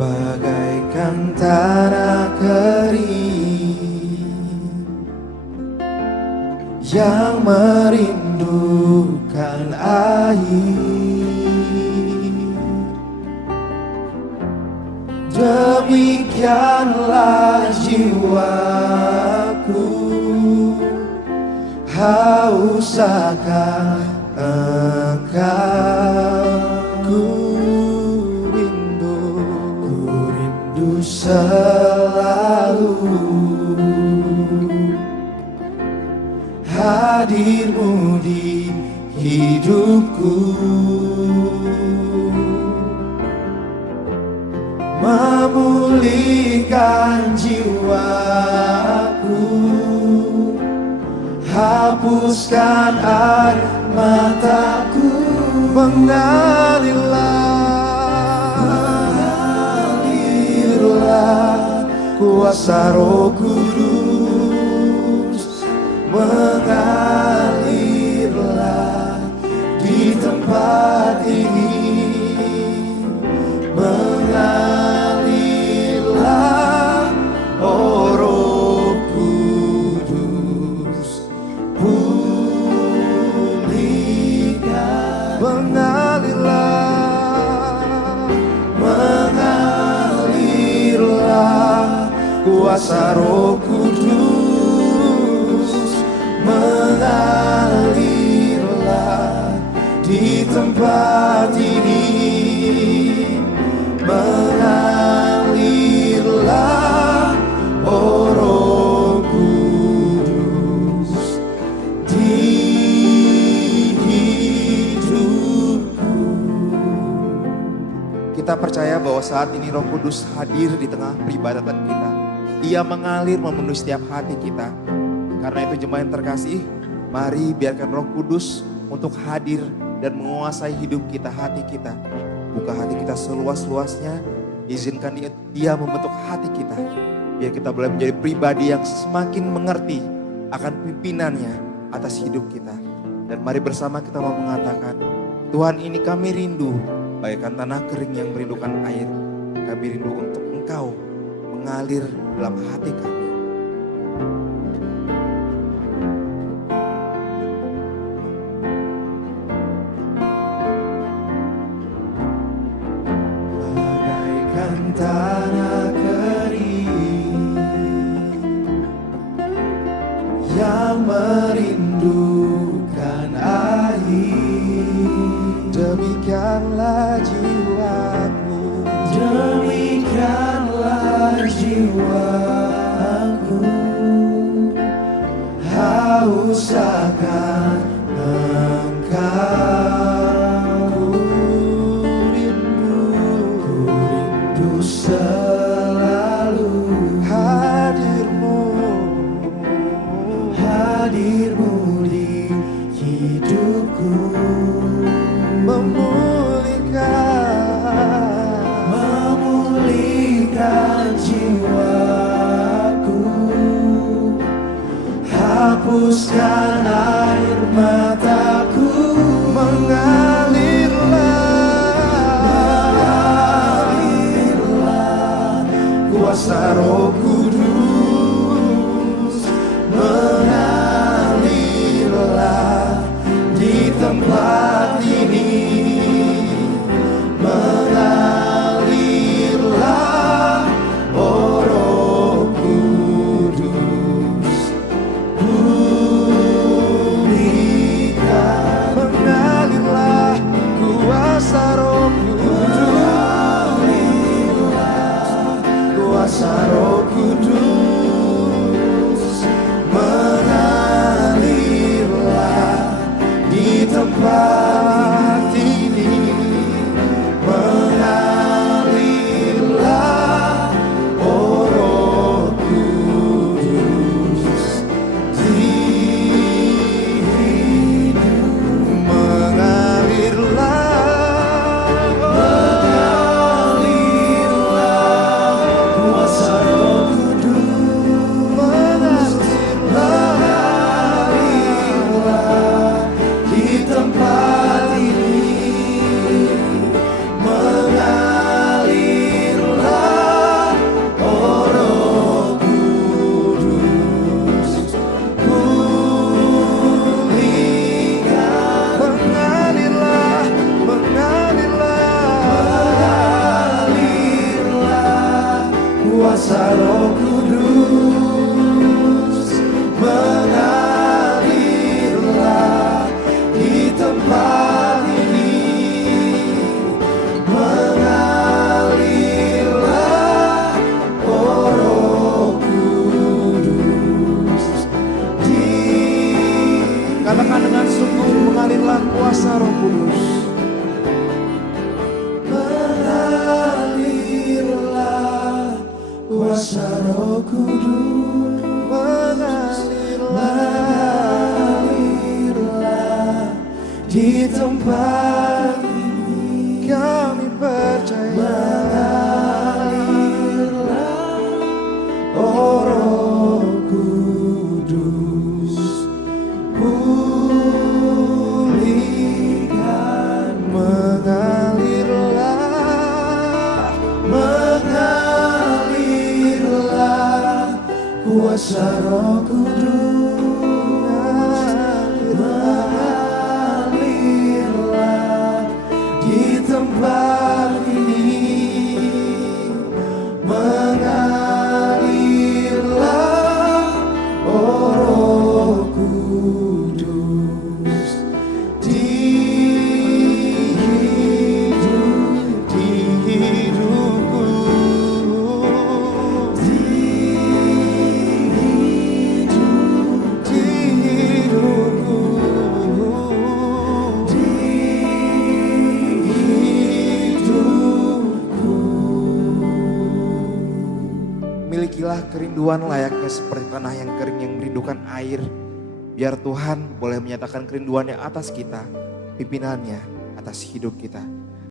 bagaikan tanah kering yang merindukan air. Demikianlah jiwaku haus akan Engkau. Ku rindu selalu hadirmu di hidupku, memulihkan jiwaku, hapuskan air mataku. Mengalirlah kuasa Roh Kudus, mengalirlah di tempat ini, mengalirlah oh Roh Kudus, pulihkan. Mengalirlah kuasa Roh Kudus, mengalirlah di tempat ini, mengalirlah oh Roh Kudus di hidupku. Kita percaya bahwa saat ini Roh Kudus hadir di tengah peribadatan kita. Ia mengalir memenuhi setiap hati kita. Karena itu jemaat yang terkasih, mari biarkan Roh Kudus untuk hadir dan menguasai hidup kita, hati kita. Buka hati kita seluas-luasnya, izinkan dia membentuk hati kita. Biar kita boleh menjadi pribadi yang semakin mengerti akan pimpinannya atas hidup kita. Dan mari bersama kita mau mengatakan, Tuhan, ini kami rindu bagaikan tanah kering yang merindukan air. Kami rindu untuk Engkau mengalir dalam hati kami. Bagaikan tanah kering yang merindukan air, demikianlah jiwaku, demikianlah jiwaku haus akan Engkau. Ku rindu selalu hadirmu di hidupku, memulihkan jiwaku, hapuskan air mataku. Mengalirlah kuasa Roh Kudus, mengalirlah di tempat ini, mengalirlah oh Roh Kudus, pulihkan. Roh Kudus mengalirlah di tempat ini. Kami percaya Mengalirlah, oh Roh Kudus, pulihkan. Mengalirlah kuasa Roh Kudus, mengalirlah di tempat ini. Mengalirlah, oh Roh Kudus, di hidupku, di hidupku, di hidupku. milikilah kerinduan layaknya seperti tanah yang kering yang merindukan air. Biar Tuhan boleh menyatakan kerinduannya atas kita, pimpinannya atas hidup kita.